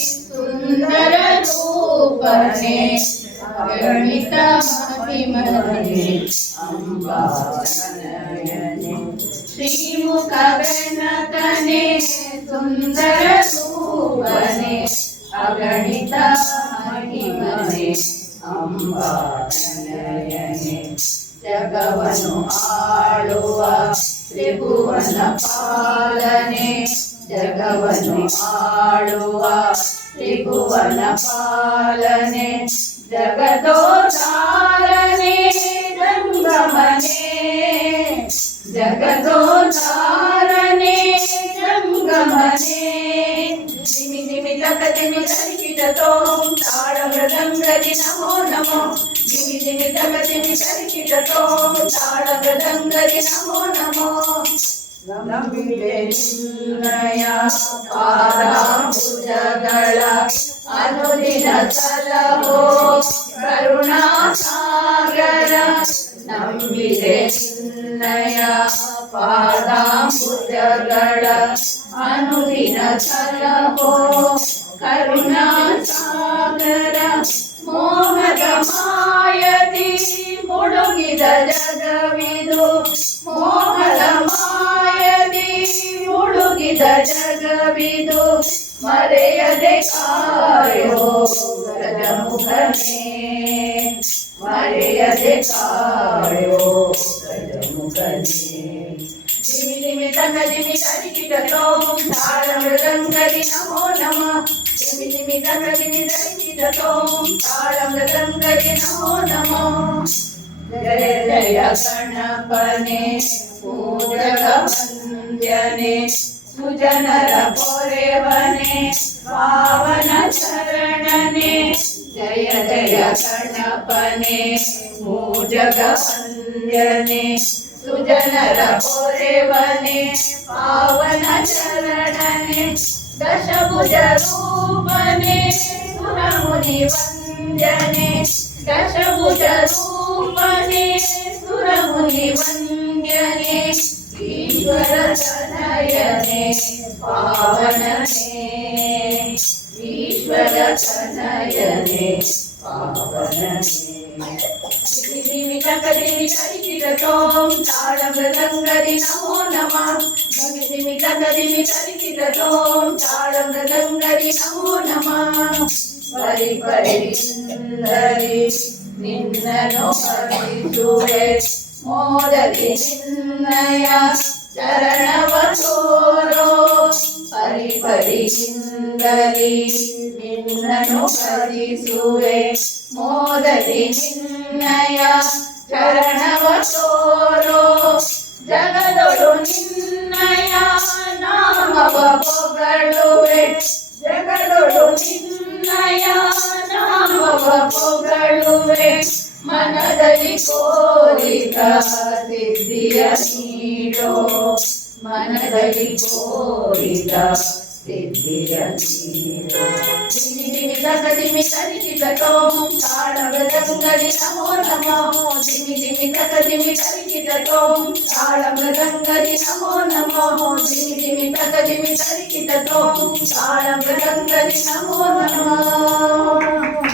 ಸುಂದರ ರೂಪನೆ ಅಗಣಿತ ಮಹಿಮನೆ ಅಂಬಾನಯನೆ ಶ್ರೀಮುಖ ಗಣಕನೆ ಸುಂದರ ರೂಪನೆ ಅಗಣಿತ ಮಹಿಮನೆ ಅಂಬಾನಯನೆ ಜಗವನ್ನು ಆಳುವ ತ್ರಿಭುವನ ಪಾಲನೆ ಜಗವನ್ನು ಆಳುವ ತ್ರಿಭುವನ ಪಾಲನೆ ಜಗದೋದ್ಧಾರನೆ ಜಂಗಮನೆ ಜಗದೋದ್ಧಾರನೆ ಜಂಗಮನೆ ದಿಮಿ ದಿಮಿ ತಕ ದಿಮಿ ತರಿಕಿಟತೋ ತಾಳ ಮೃದಂಗದಿ ನಮೋ ನಮೋ ದಿಮಿ ದಿಮಿ ತಕ ದಿಮಿ ತರಿಕಿಟತೋ ತಾಳ ಮೃದಂಗದಿ ನಮೋ ನಮೋ ನಂಬಿದೆ ನಿನ್ನಯ ಪಾದಾಂಬುಜಗಳ ಅನುದಿನ ಸಲಹೋ ಕರುಣಾಸಾಗರ ನಂಬಿದೆ ನಿನ್ನಯ ಪಾದಾಂಬುಜಗಳ ಅನುದಿನ ಸಲಹೋ ಕರುಣಾಸಾಗರ ಮೋಹದ ಮಾಯದಿ ಮುಳುಗಿದ ಜಗವಿದು ಮೋಹದ ಮಾಯದಿ ಮುಳುಗಿದ ಜಗವಿದು ಮರೆಯದೆ ಕಾಯೋ ಗಜಮುಖನೇ ಮರೆಯದೆ ಕಾಯೋ ಗಜಮುಖನೇ ದಿಮಿ ದಿಮಿ ತಕ ದಿಮಿ ತರಿಕಿಟತೋ ತಾಳ ಮೃದಂಗದಿ ನಮೋ ನಮಃ ದಿಮಿ ದಿಮಿ ತಕ ದಿಮಿ ತರಿಕಿಟತೋ ತಾಳ ಮೃದಂಗದಿ ನಮೋ ನಮಃ ಜಯ ಜಯ ಗಣಪನೆ ಪೂಜಕ ವಂದ್ಯನೆ ಸುಜನರ ಪೊರೆವನೆ ಪಾವನ ಶರಣನೆ ಜಯ ಜಯ ಗಣಪನೆ ಪೂಜಕ ವಂದ್ಯನೆ ಸುಜನರ ಪೊರೆವನೆ ಪಾವನ ಶರಣನೆ ದಶಭುಜ ರೂಪನೆ ಸುರಮುನಿ ವಂದ್ಯನೆ ದಶಭುಜ ರೂಪನೆ ಸುರಮುನಿ ವಂದ್ಯನೆ ಈಶ್ವರ ತನಯನೆ ಪಾವನನೆ ಈಶ್ವರ ತನಯನೆ ಪಾವನನೆ ದಿಮಿ ತಕ ದಿಮಿ ತರಿಕಿಟತೋ ತಾಳ ಮೃದಂಗದಿ ನಮೋ ನಮಃ ದಿಮಿ ದಿಮಿ ತಕ ದಿಮಿ ತರಿಕಿಟತೋ ತಾಳ ಮೃದಂಗದಿ ನಮೋ ನಮಃ ಪರಿ ಪರಿಂದರಿ ನಿನ್ನನು ಹರಿಸುವೆ ಮೋದದಿ ನಿನ್ನಯ ಚರಣವ ತೋರೋ ಪರಿ ಪರಿಂದರಿ ನಿನ್ನನು ಹರಿಸುವೆ ಮೋದದಿ ನಿನ್ನಯ ಚರಣವ ತೋರೋ ಜಗದೊಳು ನಿನ್ನಯ ನಾಮವ ಪೊಗಳುವೆ ಜಗದೊಳು ನಿನ್ನಯ ನಾಮವ ಪೊಗಳುವೆ ಮನದಲ್ಲಿ ಕೋರಿದ ಸಿದ್ಧಿಯ ನೀಡೋ ಮನದಲ್ಲಿ ಕೋರಿದ ಸಿದ್ಧಿಯ ನೀಡೋ ದಿಮಿ ದಿಮಿ ತಕ ದಿಮಿ ತರಿಕಿಟತೋ ತಾಳ ಮೃದಂಗದಿ ನಮೋ ನಮಃ ದಿಮಿ ದಿಮಿ ತಕ ದಿಮಿ ತರಿಕಿಟತೋ ತಾಳ ಮೃದಂಗದಿ ನಮೋ ನಮಃ ದಿಮಿ ದಿಮಿ ತಕ ದಿಮಿ ತರಿಕಿಟತೋ ತಾಳ ಮೃದಂಗದಿ ನಮೋ ನಮಃ